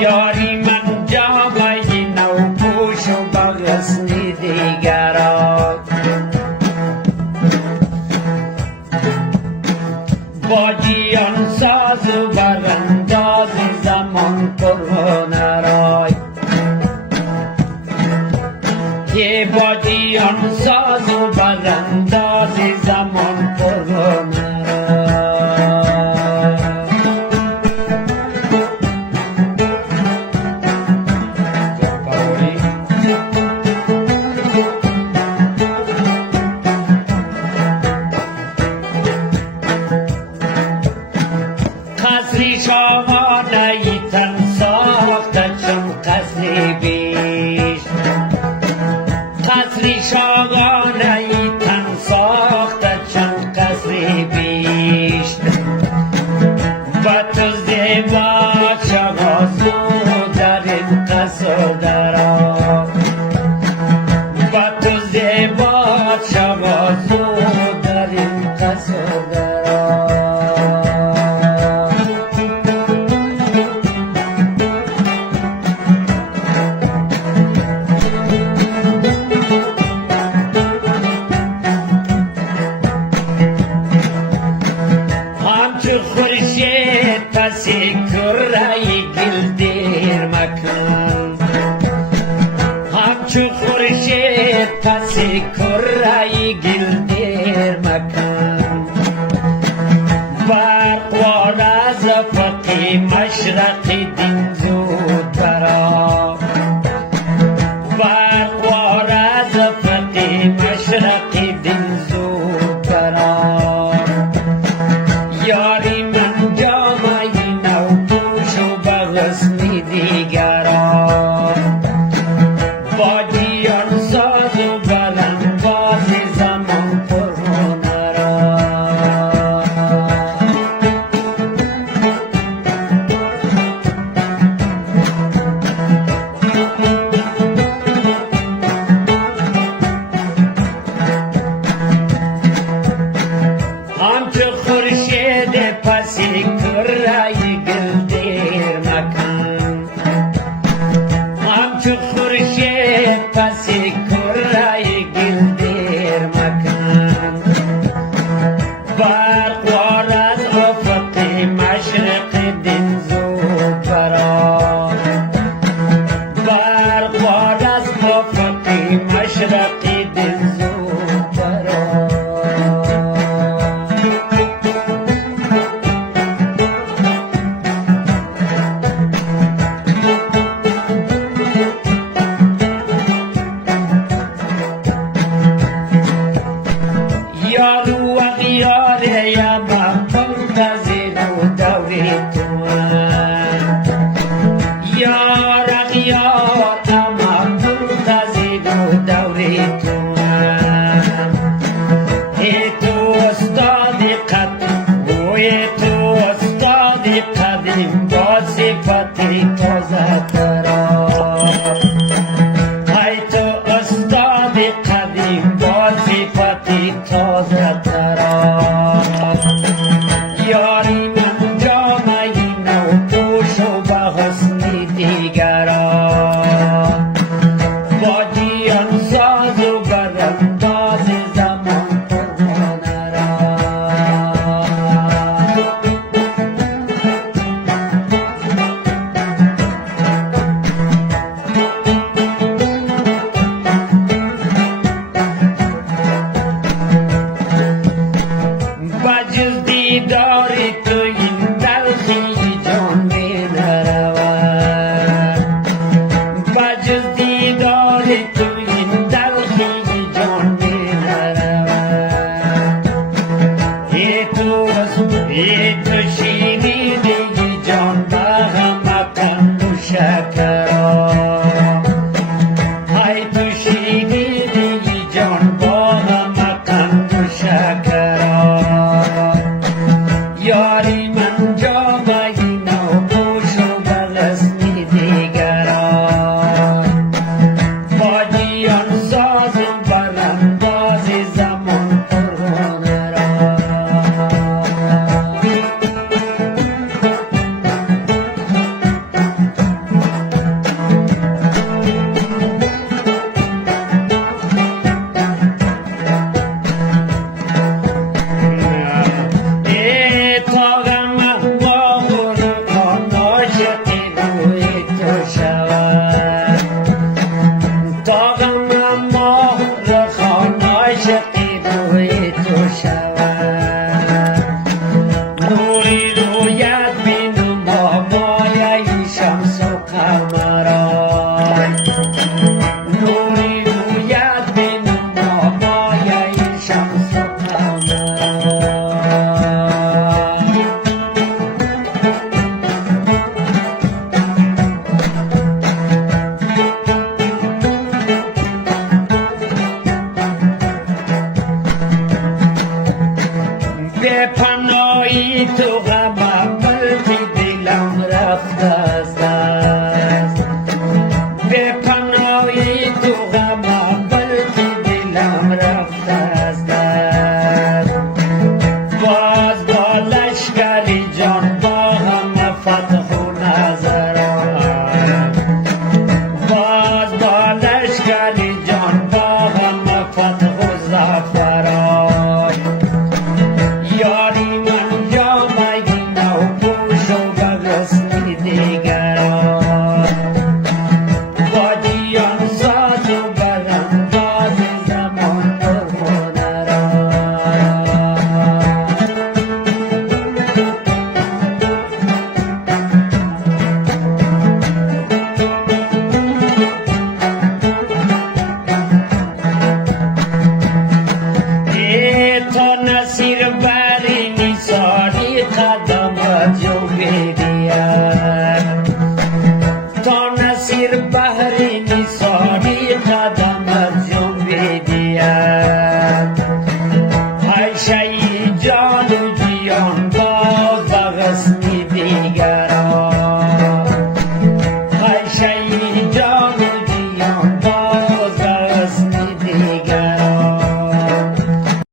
یاری من جامه نو پوش و با غصن دیگران با جیان ساز و برانداز زمان پرهنر رای که با جیان ساز و برانداز زمان پرهنر قصری شاهانه ای تن ساخته چون قصری بیش قصری شاهانه ای تن ساخته چون قصری بیش و تو زیبا شبازو در این قصر درا و تو زیبا شبازو در این قصر درا خورشید پسی کرهی گل دیر مکن همچو خورشید پسی کرهی گل دیر مکن برق وار از افقی مشرقی دین زود برا برق وار از افقی مشرقی دین زود برا یاری من جامه نو پوش و به غصن دیگران با جیان ساز و برانداز زمان پرهنر همچو خورشید پسی کرهی گل دیر مکن همچو خورشید پسی کرهی گل دیر مکن برق وار از افق مشرق دین زود برا برق وار از افق مشرق دین زود برا یارو و غیار یا منتظر و دوری توان یار غیار اما منتظر و دوری توان ای تو استاد قدیم و ای تو استاد قدیم با صفتی